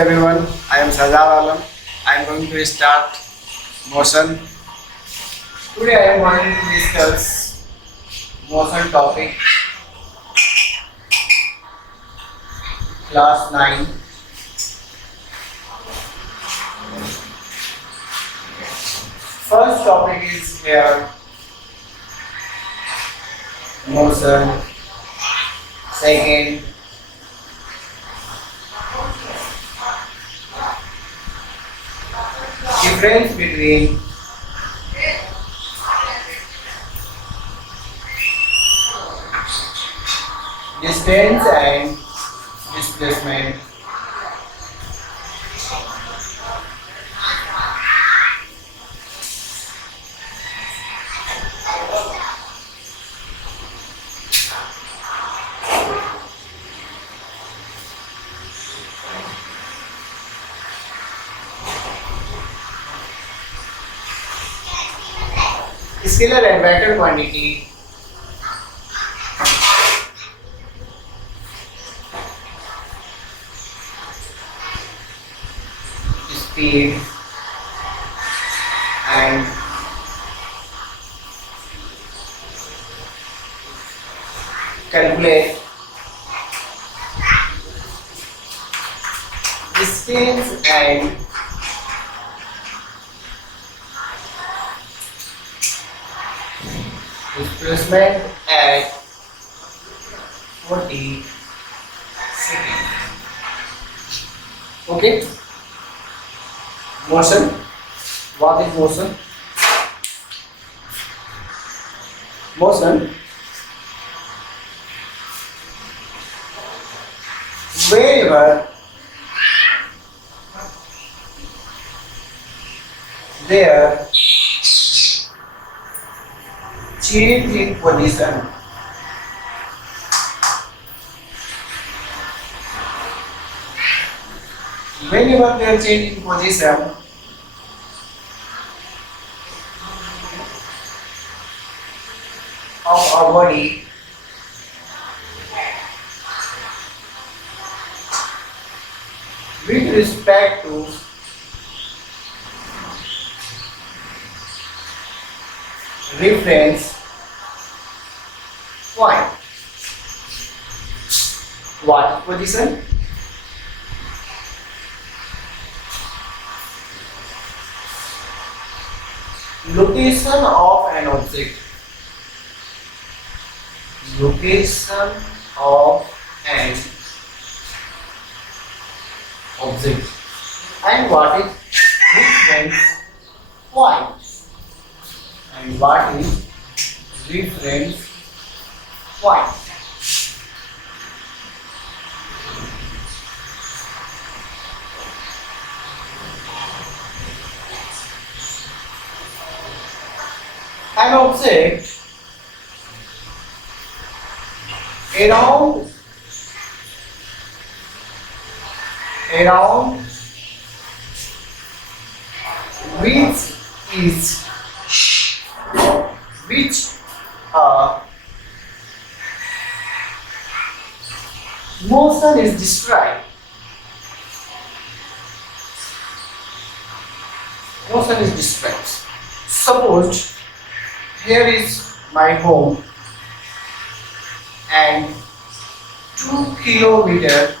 everyone, I am Sajal Alam. I am going to start motion. Today I am going to discuss motion topic class 9. First topic is here motion. Second difference between distance and displacement. Scalar and vector quantity speed and calculate distance and displacement at 40 seconds. Okay. Motion. What is motion? Motion. Wherever there change in position whenever there change in position of our body with respect to reference point. What position? Location of an object. Location of an object. And what is reference point? And what is reference point? An object around which is motion is described. Motion is described. Suppose here is my home and 2 kilometers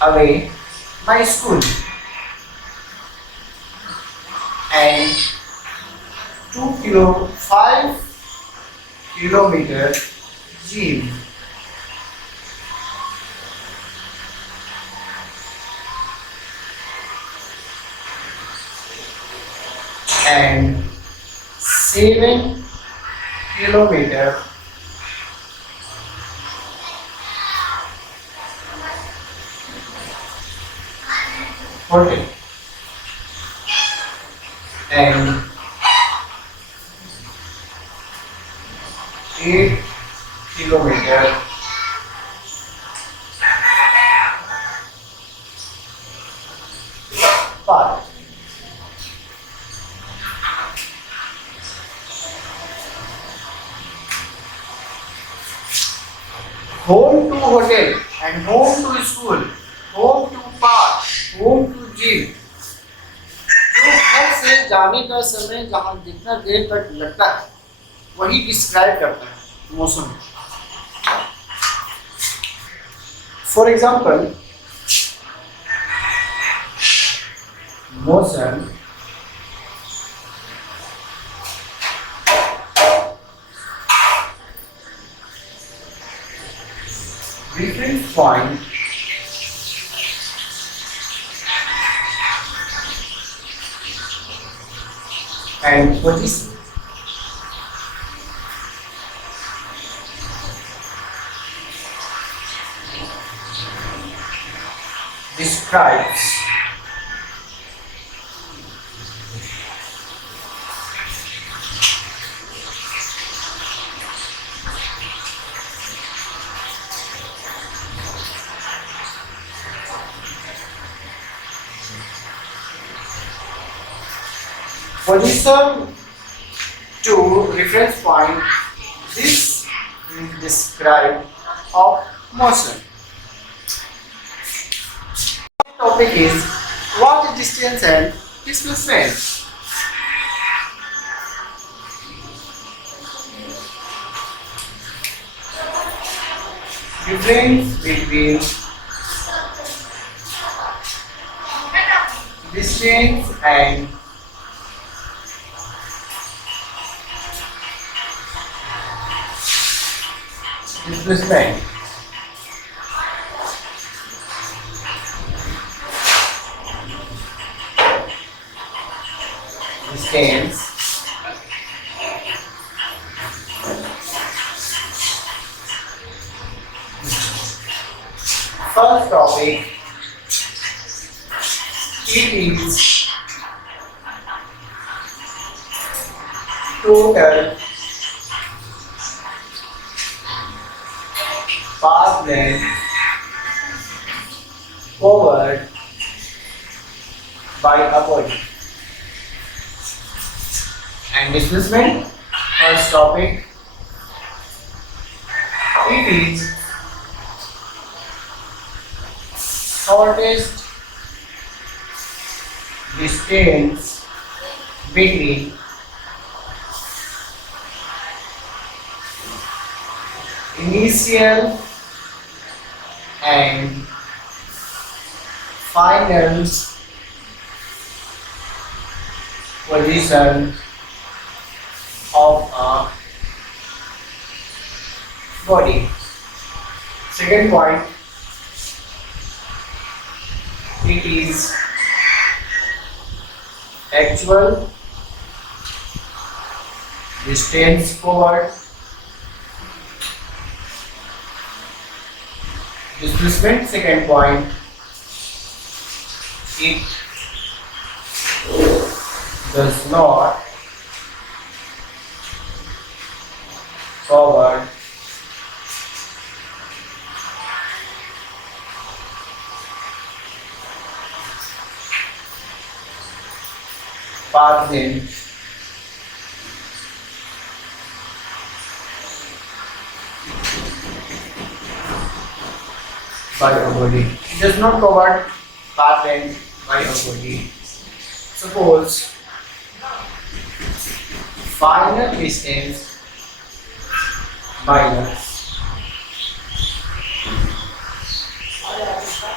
away my school and 5 kilometers gym. And 7 kilometers hotel and 8 kilometers park. Home to hotel and home to school, home to park, home to gym. जो घर से जाने का समय जहाँ जितना देर तक लगता है वही डिस्क्राइब करता है मौसम। For example motion reference point and position. Describes position to reference point. This is described of motion. Topic is what is distance and displacement. Difference between distance and displacement. Distance first topic, it is total path length covered by a body. And displacement, first topic, it is shortest distance between initial and final position of a body. Second point, it is actual distance covered. Displacement, second point, it does not cover path length by a body. It does not cover path length by a body. Suppose final distance minus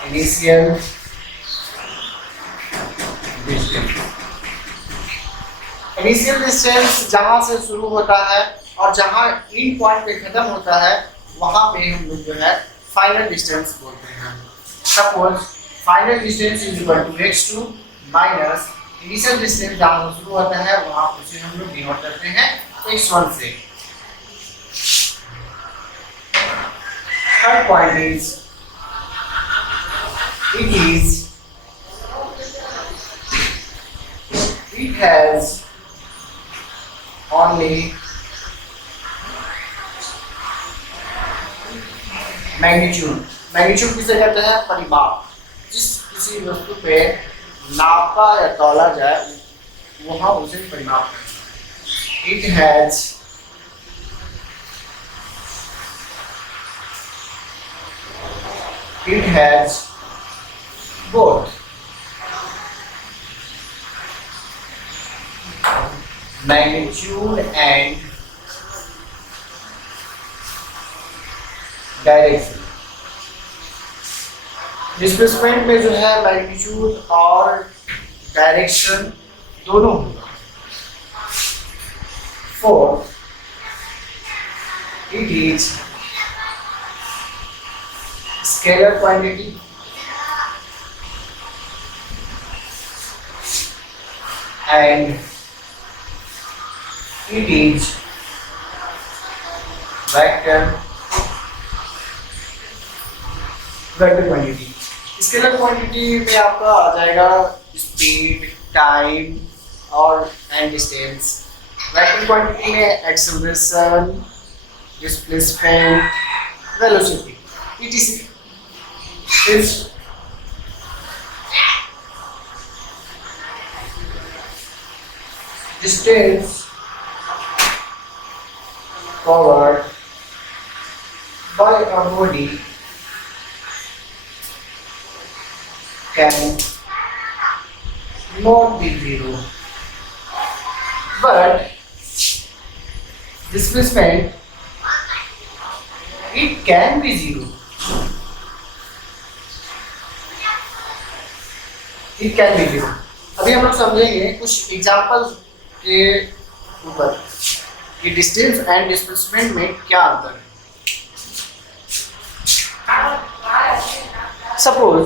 initial distance. Initial distance जहां से शुरू होता है और जहां इन point पे खत्म होता है वहां पे हम लोग जो है फाइनल डिस्टेंस बोलते हैं। Suppose final distance is equal to x2 minus initial distance जहां से शुरू होता है वहां उसे हम लोग डिनोट करते हैं x1 से। Third point is it has only magnitude. Magnitude किसे कहते हैं? परिमाप। जिस किसी वस्तु पे नापा या तौला जाए वहां उसे परिमाप कहते हैं। It has It has both magnitude and direction. Displacement में जो है मैग्नीट्यूड और डायरेक्शन दोनों होगा। Fourth, it is scalar quantity and it is vector quantity. Scalar quantity में आपका आ जाएगा स्पीड, टाइम और एंड डिस्टेंस। वेक्टर क्वांटिटी में acceleration, displacement, velocity etc। distance covered by a body can not be zero, but displacement it can be zero. It can be zero. अभी हम लोग समझेंगे कुछ एग्जाम्पल के ऊपर कि डिस्टेंस एंड डिस्प्लेसमेंट में क्या अंतर है। Suppose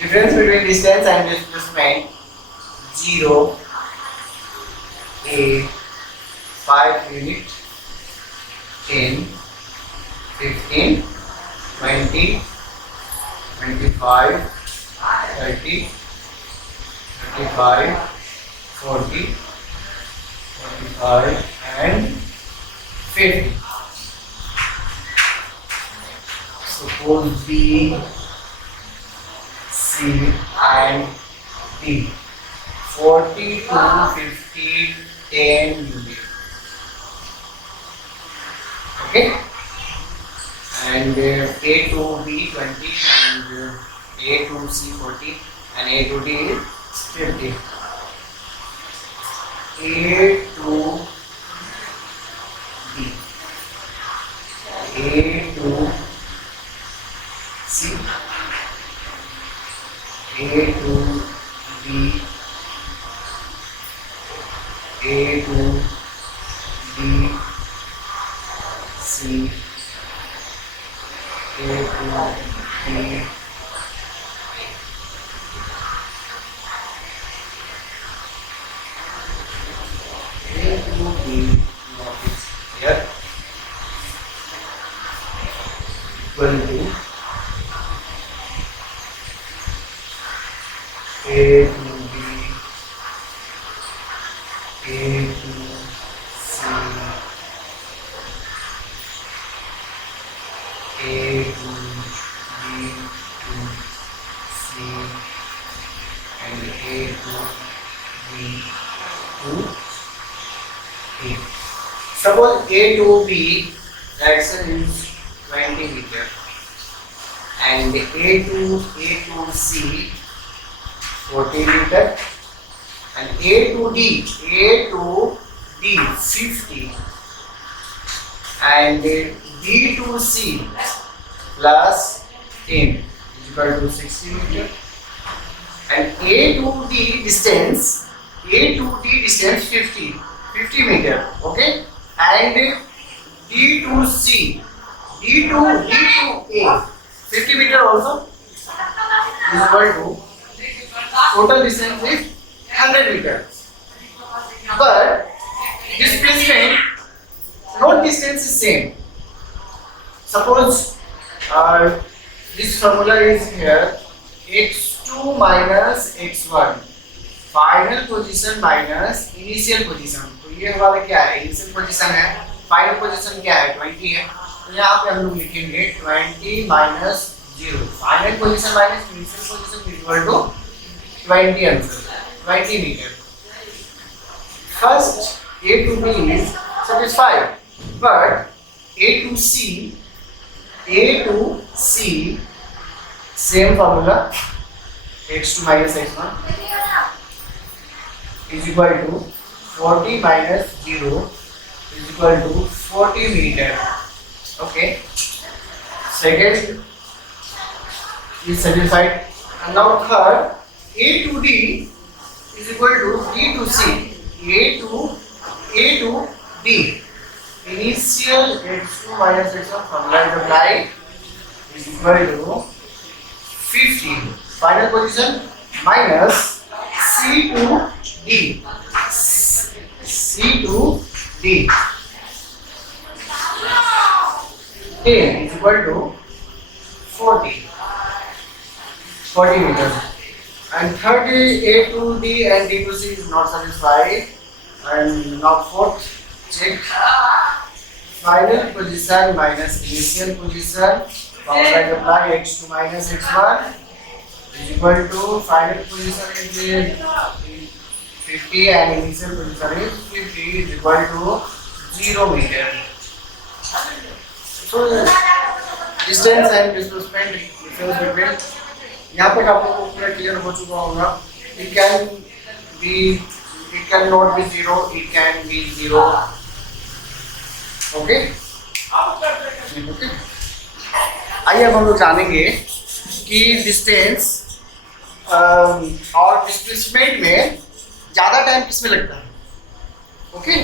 difference between distance and displacement 0, a 5 unit, 10, 15, 20, 25, 30, 35, 40, 45 and 50. Suppose B, C and D 40 to 50, 10 unit. Okay, and A to B 20 and A to C 40 and A to D 50. A to B, A to C, A to B, A to B, C, A to B, A to B, what is here, equal to A to B, A to C, A to B to C, and A to B to A. Suppose A to B direction is 20 meter, and A to C 40 meter, and A to D 50, and D to C plus 10 is equal to 60 meter, and A to D distance 50 meter. Okay, and D to C, D to A 50 meter also is equal to total distance is 100 meters, but displacement no distance is same. Suppose this formula is here, x2 minus x1 final position minus initial position. तो ये हमारा क्या है, initial position है, final position क्या है 20 है, तो यहाँ पे हम लोग लिखेंगे 20 minus 0, final position minus initial position equal to 20 answer 20 metre. First A to B is satisfied. But A to C, same formula, x2 minus x1 is equal to 40 minus 0 is equal to 40 meter. Okay. Second is satisfied. And now third, A to D is equal to D to C. A to D. Initial x2 minus x1 formula is applied is equal to 50. Final position minus C to D. C to D. 10 is equal to 40 meters. And third A to D and D to C is not satisfied. And now fourth, check final position minus initial position. Formula is apply x2 minus x1 is equal to final position is 50 and initial position is 50 is equal to 0 meter. So distance and displacement difference between यहाँ पर आपको पूरा clear हो चुका होगा. It cannot be 0, it can be 0. Okay? Okay. आइए अब हम लोग जानेंगे कि डिस्टेंस और डिस्प्लेसमेंट में ज़्यादा टाइम किसमें लगता है. ओके.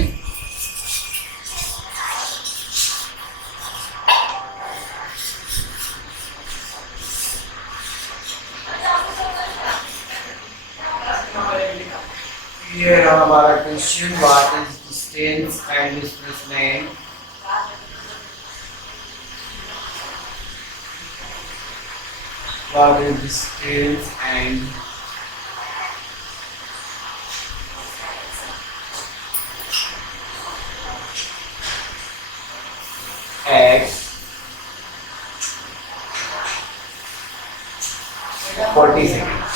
ये हमारा question, what is distance and displacement. What is distance and x 40 seconds.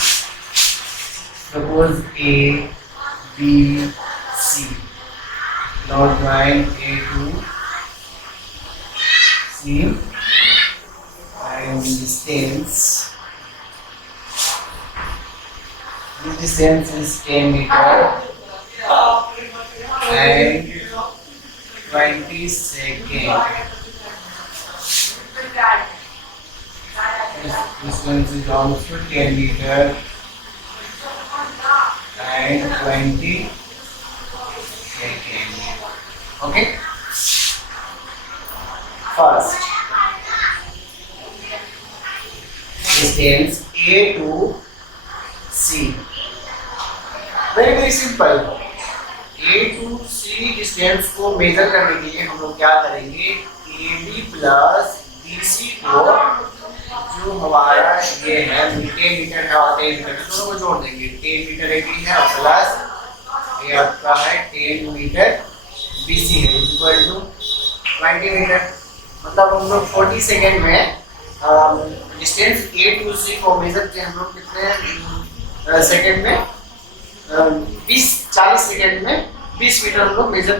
Suppose A, B, C. Now join A to C and distance. This distance is 10 meter and 20 seconds. This distance is also 10 meter and 20 seconds. Okay. First, distance A to C. Very simple. A to C distance को major करने के लिए हम लोग क्या करेंगे, AB plus BC को जो हमारा ये है 10 मीटर है और 10 मीटर दोनों को जोड़ देंगे. 10 मीटर AB है और प्लस ये आपका है 10 मीटर BC है इक्वल टू 20 मीटर. मतलब हम लोग 40 सेकेंड में डिस्टेंस A to C को मेजर किए हम लोग कितने सेकेंड में, 40 सेकेंड में 20 मीटर हम लोग मेजर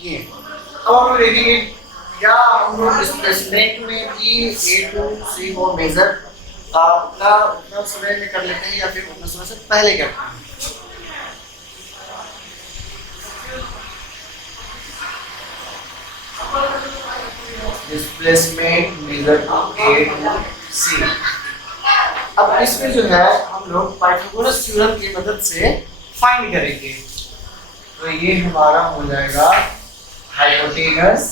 किए. अब हम लोग देखेंगे क्या हम लोग डिस्प्लेसमेंट में भी A to C को मेजर उतना समय में कर लेते हैं या फिर उतना समय से पहले करते हैं. Displacement measure A to C. अब इसमें जो है हम लोग पाइथागोरस थ्योरम की मदद से फाइंड करेंगे. तो ये हमारा हो जाएगा hypotenuse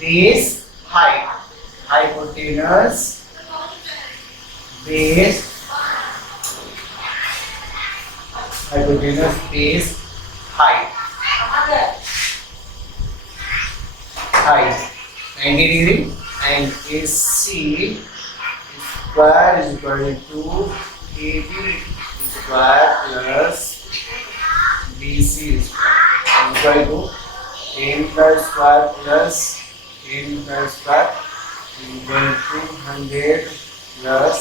base height. Hypotenuse base height 90 degree and AC square is equal to AB square plus BC square is equal to 10 meter square plus 10 meter square is equal to 100 plus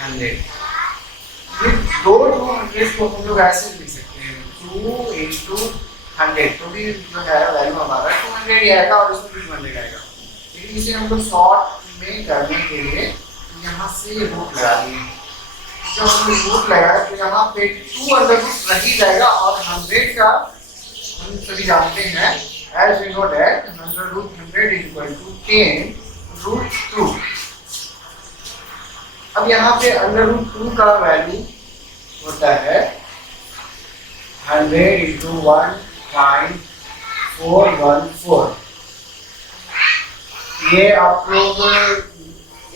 100. ये दो 100 को हम लोग ऐसे लिख सकते हैं 2 into 100. तो भी जो है वैल्यू हमारा 100 ही आएगा और इसमें भी 200 आएगा, लेकिन इसे हमको शॉर्ट में करने के लिए यहाँ से रूट लगा दिए। जब हमने रूट लगाया तो यहाँ पे 2 अंडर रूट रह ही जाएगा और 100 का हम सभी जानते हैं as we know that 100 root 100 is equal to 10 root 2। अब यहाँ पे अंडर रूट 2 का वैल्यू होता है 100 into 1.414। ये आप लोग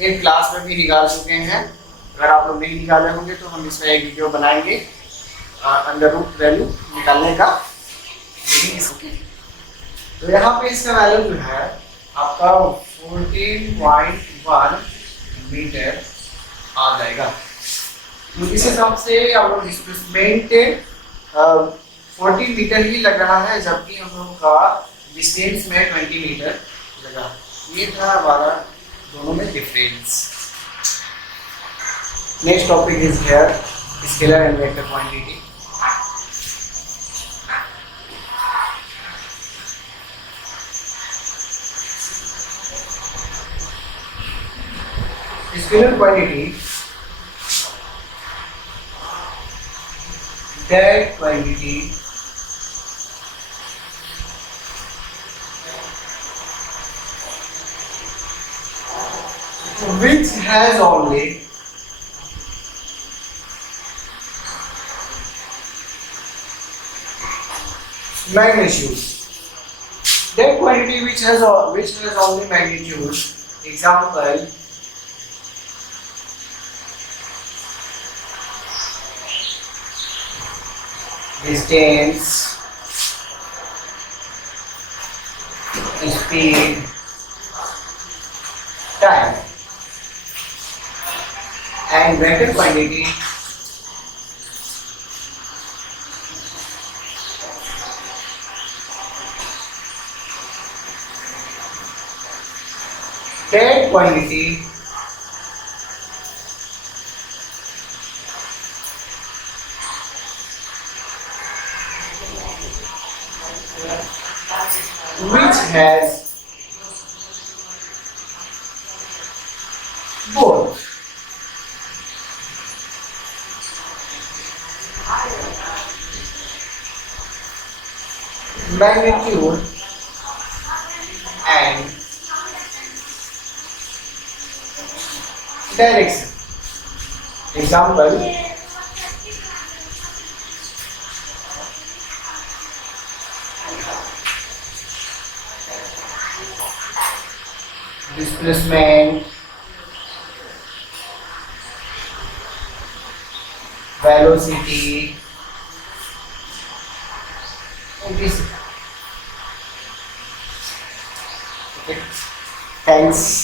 एक क्लास में भी निकाल चुके हैं, अगर आप लोग नहीं निकाले होंगे तो हम इसमें एक वीडियो बनाएंगे अंडर रूट वैल्यू निकालने का। तो यहाँ पे इसका वैल्यू जो है आपका 14.1 मीटर आ जाएगा। तो इस हिसाब से हम लोग डिस्प्लेसमेंट 14 मीटर ही लग रहा है, जबकि हम लोग का डिस्टेंस में 20 मीटर लगा। ये था हमारा दोनों में difference. Next topic is here scalar and vector quantity. Scalar quantity, that quantity which has only magnitude, that quantity which has only magnitude, example distance, speed, time, and vector quantity that quantity which has both magnitude and direction. Example, displacement, velocity, and this. Okay. Thanks.